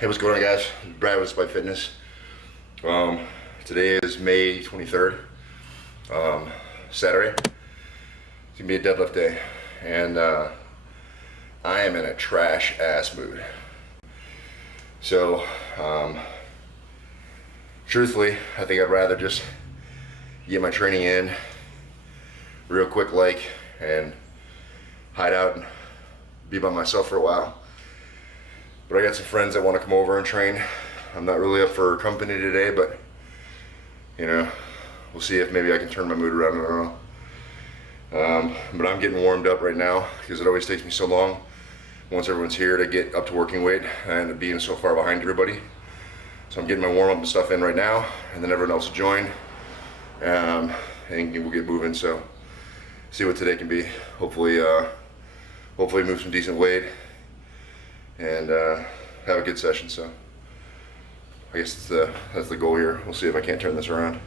Hey, what's going on, guys? Brad with Despite Fitness. Today is May 23rd, Saturday. It's gonna be a deadlift day, and I am in a trash ass mood. So, truthfully, I think I'd rather just get my training in real quick, and hide out and be by myself for a while. But I got some friends that want to come over and train. I'm not really up for company today, but you know, we'll see if maybe I can turn my mood around. I don't know. But I'm getting warmed up right now because it always takes me so long once everyone's here to get up to working weight. I end up being so far behind everybody. So I'm getting my warm up and stuff in right now, and then everyone else will join, and we'll get moving. So see what today can be. Hopefully move some decent weight and have a good session. So I guess that's the goal here. We'll see if I can't turn this around.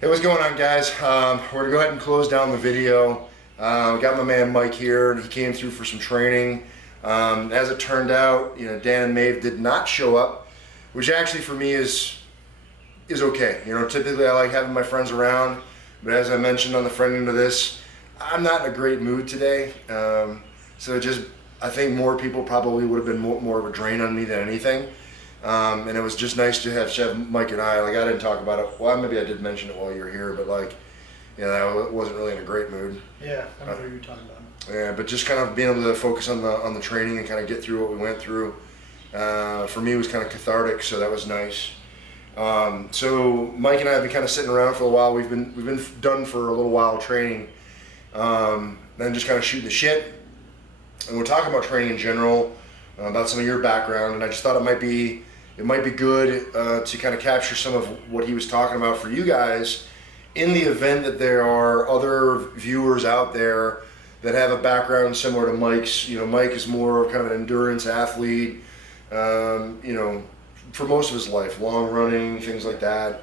Hey, what's going on, guys? We're gonna go ahead and close down the video. We got my man Mike here, and he came through for some training. As it turned out, Dan and Maeve did not show up, which actually for me is okay. Typically I like having my friends around, but as I mentioned on the front end of this, I'm not in a great mood today. So I think more people probably would have been more of a drain on me than anything. And it was just nice to have Mike and I didn't talk about it. Well, maybe I did mention it while you were here, but I wasn't really in a great mood. Yeah, I remember you were talking about it. Yeah, but just kind of being able to focus on the training and kind of get through what we went through, for me was kind of cathartic, so that was nice. So Mike and I have been kind of sitting around for a while. We've been done for a little while training, then just kind of shooting the shit, and we're talking about training in general, about some of your background, and I just thought it might be good to kind of capture some of what he was talking about for you guys in the event that there are other viewers out there that have a background similar to Mike's. Mike is more of kind of an endurance athlete, for most of his life, long running, things like that.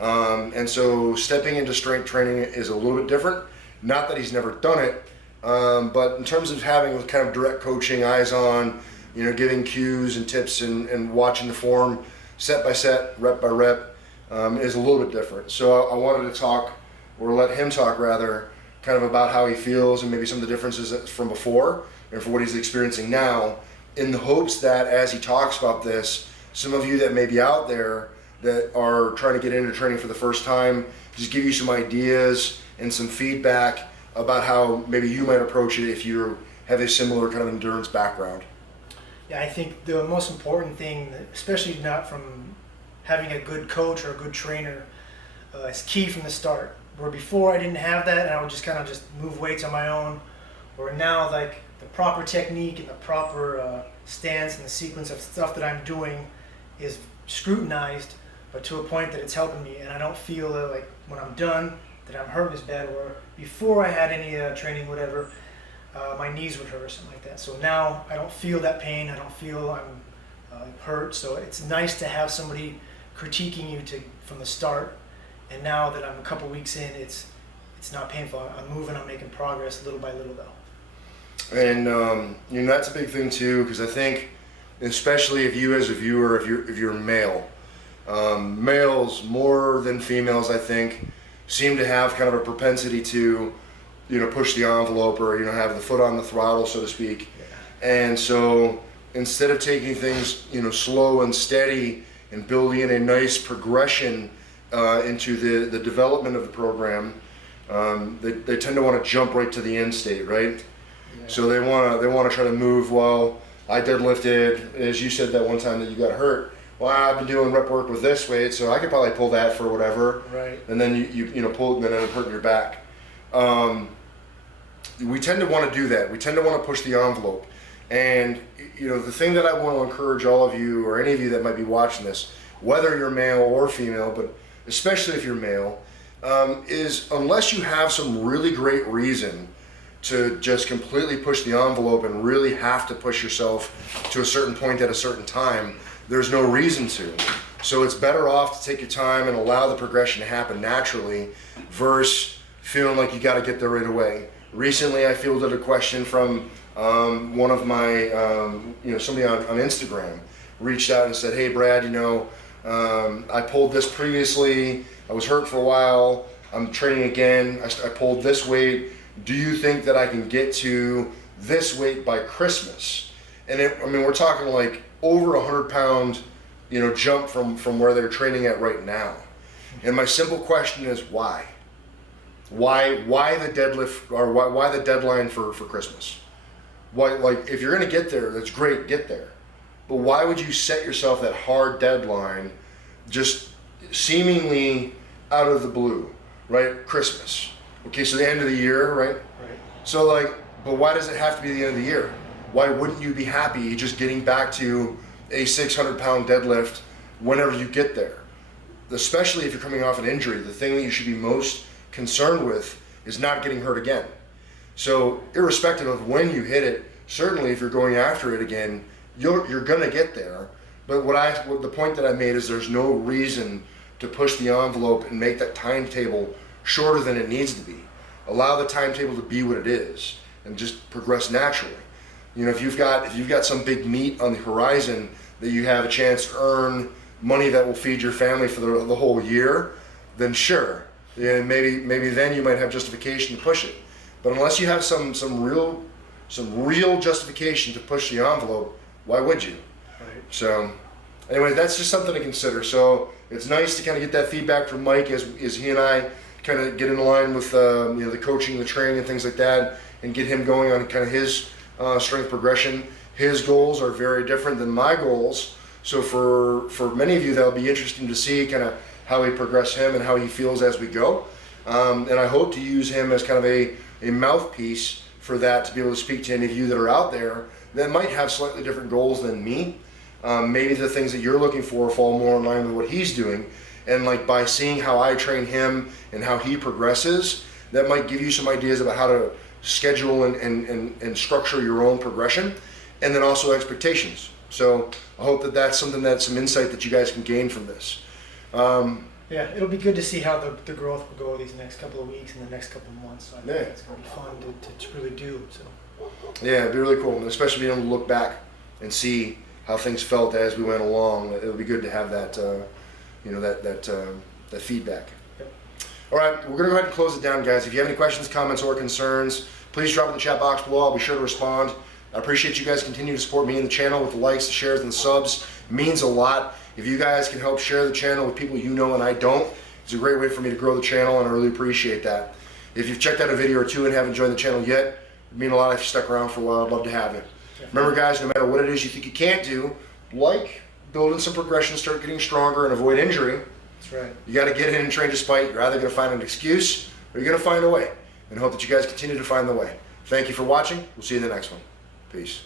And so stepping into strength training is a little bit different. Not that he's never done it, but in terms of having kind of direct coaching, eyes on, giving cues and tips and watching the form set by set, rep by rep, is a little bit different. So I wanted to talk, or let him talk rather, kind of about how he feels and maybe some of the differences from before and for what he's experiencing now, in the hopes that as he talks about this, some of you that may be out there that are trying to get into training for the first time, just give you some ideas and some feedback about how maybe you might approach it if you have a similar kind of endurance background. Yeah, I think the most important thing, especially not from having a good coach or a good trainer, is key from the start. Where before I didn't have that and I would just kind of move weights on my own, or now the proper technique and the proper stance and the sequence of stuff that I'm doing is scrutinized, but to a point that it's helping me, and I don't feel like when I'm done that I'm hurting as bad. Where before I had any training, whatever, my knees would hurt or something like that. So now I don't feel that pain. I don't feel I'm hurt. So it's nice to have somebody critiquing you from the start. And now that I'm a couple weeks in, it's not painful. I'm moving. I'm making progress little by little, though. And that's a big thing too, because I think, especially if you as a viewer, if you're male, males more than females, I think, seem to have kind of a propensity to, push the envelope, or have the foot on the throttle, so to speak. And so instead of taking things, slow and steady and building in a nice progression into the development of the program, they tend to want to jump right to the end state, right? Yeah. So they want to try to move. Well, I deadlifted, as you said that one time that you got hurt. Well, I've been doing rep work with this weight, so I could probably pull that for whatever. Right. And then you pull it, and then it'll hurt your back. We tend to want to do that. We tend to want to push the envelope. And the thing that I want to encourage all of you, or any of you that might be watching this, whether you're male or female, but especially if you're male, is unless you have some really great reason to just completely push the envelope and really have to push yourself to a certain point at a certain time, there's no reason to. So it's better off to take your time and allow the progression to happen naturally versus feeling like you got to get there right away. Recently, I fielded a question from one of my, somebody on Instagram reached out and said, "Hey, Brad, I pulled this previously. I was hurt for a while. I'm training again. I pulled this weight. Do you think that I can get to this weight by Christmas?" And we're talking like over 100-pound, jump from where they're training at right now. And my simple question is why? Why the deadlift, or why the deadline for Christmas? Why, like, if you're gonna get there, that's great, get there. But why would you set yourself that hard deadline just seemingly out of the blue, right? Christmas. Okay, so the end of the year, right? Right. So but why does it have to be the end of the year? Why wouldn't you be happy just getting back to a 600-pound deadlift whenever you get there? Especially if you're coming off an injury, the thing that you should be most concerned with is not getting hurt again. So irrespective of when you hit it, certainly if you're going after it again, you're gonna get there. But the point that I made is there's no reason to push the envelope and make that timetable shorter than it needs to be. Allow the timetable to be what it is and just progress naturally. If you've got some big meat on the horizon that you have a chance to earn money that will feed your family for the whole year, then sure. Yeah, maybe then you might have justification to push it. But unless you have some real justification to push the envelope, why would you? Right. So anyway, that's just something to consider. So it's nice to kind of get that feedback from Mike as he and I kind of get in line with the coaching, the training, and things like that, and get him going on kind of his strength progression. His goals are very different than my goals. So for many of you, that'll be interesting to see kind of how we progress him and how he feels as we go. And I hope to use him as kind of a mouthpiece for that, to be able to speak to any of you that are out there that might have slightly different goals than me. Maybe the things that you're looking for fall more in line with what he's doing. And by seeing how I train him and how he progresses, that might give you some ideas about how to schedule and structure your own progression, and then also expectations. So I hope that's some insight that you guys can gain from this. Yeah, it'll be good to see how the growth will go these next couple of weeks and the next couple of months. So I think it's going to be fun to really do. So. Yeah, it'd be really cool, and especially being able to look back and see how things felt as we went along. It'll be good to have that, that feedback. Yep. All right, we're going to go ahead and close it down, guys. If you have any questions, comments, or concerns, please drop it in the chat box below. I'll be sure to respond. I appreciate you guys continue to support me and the channel with the likes, the shares, and the subs. It means a lot. If you guys can help share the channel with people you know and I don't, it's a great way for me to grow the channel, and I really appreciate that. If you've checked out a video or two and haven't joined the channel yet, it'd mean a lot if you stuck around for a while. I'd love to have you. Remember, guys, no matter what it is you think you can't do, building some progression, start getting stronger, and avoid injury. That's right. You got to get in and train despite. You're either going to find an excuse or you're going to find a way. And hope that you guys continue to find the way. Thank you for watching. We'll see you in the next one. Peace.